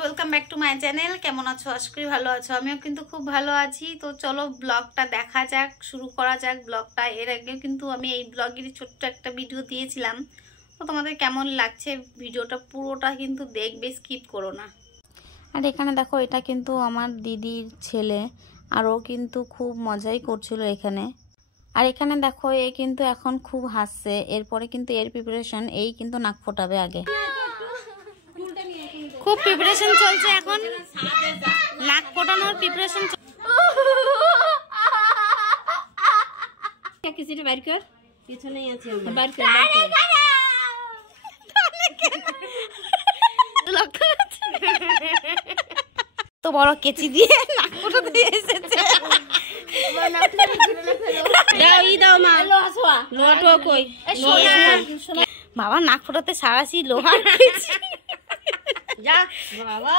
Welcome back to my channel. কেমন আছো? আশা করি ভালো আছো। আমিও কিন্তু খুব ভালো আছি। তো চলো ব্লগটা দেখা যাক, শুরু করা যাক ব্লগটা। এর আগে কিন্তু আমি এই ব্লগেরই ছোট্ট একটা ভিডিও দিয়েছিলাম। তো তোমাদের কেমন লাগছে ভিডিওটা পুরোটা কিন্তু দেখবে, স্কিপ করো না। আর এখানে দেখো, এটা কিন্তু আমার দিদির ছেলে, আর ও কিন্তু খুব মজাই করছিল এখানে। আর এখানে দেখো, এ কিন্তু এখন খুব হাসছে। এরপরে কিন্তু এর প্রিপারেশন, এই কিন্তু নাক ফোটাবে আগে। খুব প্রিপারেশন চলছে এখন, নাক ফোটানোর প্রিপারেশন। কিছুটা বাইর কর, পিছনেই আছে বাইর কর। তো বড় কেচি দিয়ে নাক ফোটাতে দিয়ে এসেছে। দাও ই দাও মা, লোটো কই বাবা নাক ফোটাতে সারাসি লোহার কেচি। যা বাবা,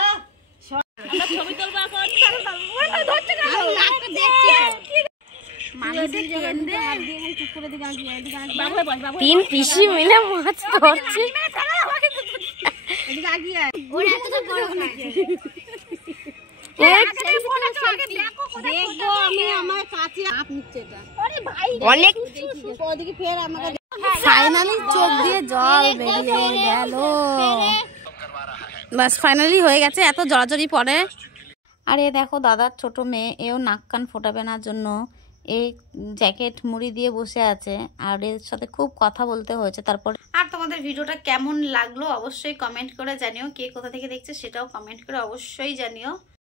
আমরা ছবি তুলবা এখন। তিন পিসি মিলে মাছ ধরছে। ফাইনালি চোখ দিয়ে জল বেরিয়ে গেল। বাস ফাইনালি হয়ে গেছে, এত জড়াজড়ি পড়ে। আর এ দেখো, দাদার ছোট মেয়ে, এও নাক কান ফোটাবে না জন্য এই জ্যাকেট মুড়ি দিয়ে বসে আছে। আর এর সাথে খুব কথা বলতে হয়েছে। তারপর আর তোমাদের ভিডিওটা কেমন লাগলো অবশ্যই কমেন্ট করে জানিও। কে কোথা থেকে দেখছে সেটাও কমেন্ট করে অবশ্যই জানিও।